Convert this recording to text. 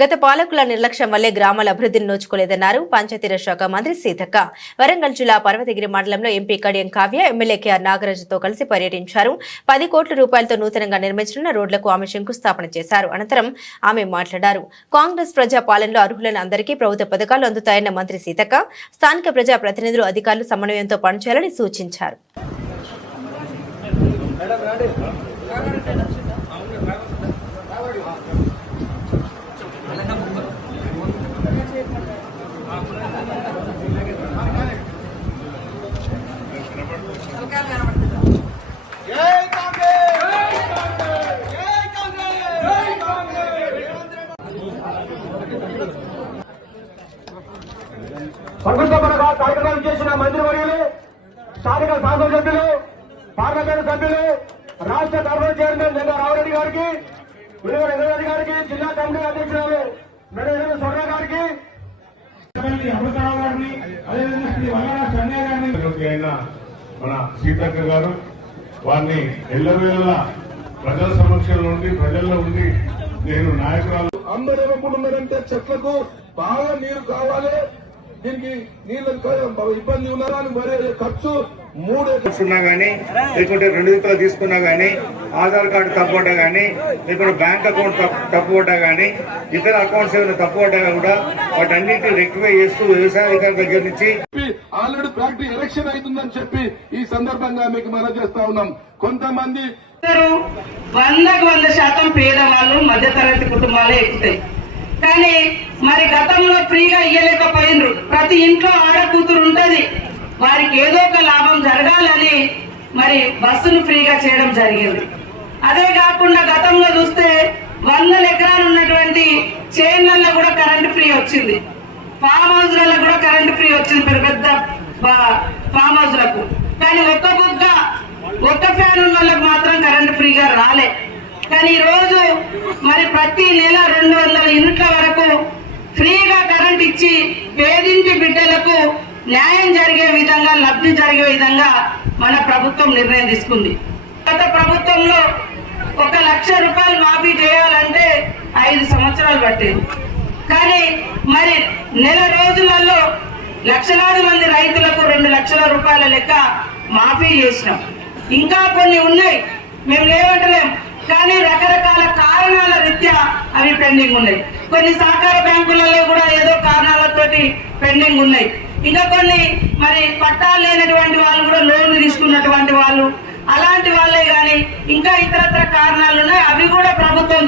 గత పాలకుల నిర్లక్ష్యం వల్లే గ్రామాల అభివృద్ధిని నోచుకోలేదన్నారు పంచాయతీరాజ్ శాఖ మంత్రి సీతక్క. వరంగల్ జిల్లా పర్వతగిరి మండలంలో MP Kadiyam Kavya MLA K నాగరాజుతో కలిసి పర్యటించారు. పది కోట్ల రూపాయలతో నూతనంగా నిర్మించనున్న రోడ్లకు ఆమె శంకుస్థాపన చేశారు. అనంతరం ఆమె మాట్లాడారు. కాంగ్రెస్ ప్రజా పాలనలో అర్హులైన అందరికీ ప్రభుత్వ పథకాలు అందుతాయన్న మంత్రి సీతక్క. స్థానిక ప్రజా ప్రతినిధులు అధికారులు సమన్వయంతో పనిచేయాలని సూచించారు జై కాంగ్రెస్ జై కాంగ్రెస్ జై కాంగ్రెస్ ప్రభుత్వపరంగా కార్యక్రమాలు చేసిన మంత్రివర్యులు స్థానిక శాసనసభ్యులు పార్లమెంట్ సభ్యులు రాష్ట్ర కార్పొరేట్ చైర్మన్ నిన్న రామరెడ్డి గారికి విలువ రెడ్డి గారికి జిల్లా కమిటీ అధ్యక్షురాలు మెడవేలు స్వర్ణ గారికి అమృతరావు గారిని అదేవిధంగా శ్రీ వల్లరా సంజయ్ గారిని. ముఖ్యమంత్రి అయిన మన సీతక్క గారు వారిని ఎల్లవేళలా ప్రజల సమక్షంలో ఉండి ప్రజల్లో ఉండి నేను నాయకురాలు అందరు ఏమనుకుంటున్నారంటే చెట్లకు బాగా నీరు కావాలి. దీనికి నీళ్ళకి ఇబ్బంది ఉన్నారా అని మరి ఖర్చు మూడు ఉన్నా గానీ లేకుంటే రెండు రూపాయలు తీసుకున్నా గానీ ఆధార్ కార్డు తప్పుపడ్డా గానీ లేకుంటే బ్యాంక్ అకౌంట్ తప్పు- తప్పుపడ్డా గానీ ఇతర అకౌంట్స్ ఏమైనా తప్పుపడ్డా కూడా వాటన్నిటిని రెక్టిఫై చేస్తూ వ్యవసాయ అధికారుల దగ్గర నుంచి చెప్పి ఆల్రెడీ ఫ్యాక్టరీ ఎలక్షన్ అవుతుందని చెప్పి ఈ సందర్భంగా మీకు మనం చేస్తా ఉన్నాం. కొంతమంది వందకు వంద శాతం పేదవాళ్ళు మధ్యతరగతి కుటుంబాలే ఎక్కుతాయి. కానీ మరి గతంలో ఫ్రీగా ఇయ్యలేకపోయినరు. ప్రతి ఇంట్లో ఆడకూతురు ఉంటది. వారికి ఏదో ఒక లాభం జరగాలని మరి బస్సును ఫ్రీగా చేయడం జరిగింది. అదే కాకుండా గతంలో చూస్తే వందల ఎకరాలు ఉన్నటువంటి చేన్లలో కూడా కరెంట్ ఫ్రీ వచ్చింది. ఫామ్ హౌస్లలో కూడా కరెంట్ ఫ్రీ వచ్చింది పెద్ద పెద్ద ఫా- ఫామ్ హౌస్లకు. కానీ ఒక్క బుగ్గ ఒక్క ఫ్యాన్ ఉన్న వాళ్ళకి మాత్రం కరెంట్ ఫ్రీగా రాలే. కానీ ఈ రోజు మరి ప్రతి నెల రెండు వందల యూనిట్ల వరకు ఫ్రీగా కరెంట్ ఇచ్చి పేదింటి బిడ్డలకు న్యాయం జరిగే విధంగా లబ్ధి జరిగే విధంగా మన ప్రభుత్వం నిర్ణయం తీసుకుంది. గత ప్రభుత్వంలో ఒక లక్ష రూపాయలు మాఫీ చేయాలంటే ఐదు సంవత్సరాలు పట్టేది. కానీ మరి నెల రోజులలో లక్షలాది మంది రైతులకు రెండు లక్షల రూపాయల లెక్క మాఫీ చేసినాం. ఇంకా కొన్ని ఉన్నాయి. మేము లేవంటలేం కానీ రకరకాల కారణాల రీత్యా అవి పెండింగ్ ఉన్నాయి. కొన్ని సహకార బ్యాంకులలో కూడా ఏదో కారణాలతోటి పెండింగ్ ఉన్నాయి. ఇంకా కొన్ని మరి పట్టాలు లేనటువంటి వాళ్ళు కూడా లోన్లు తీసుకున్నటువంటి వాళ్ళు అలాంటి వాళ్ళే కానీ ఇంకా ఇతరత్ర కారణాలు ఉన్నాయి. అవి కూడా ప్రభుత్వం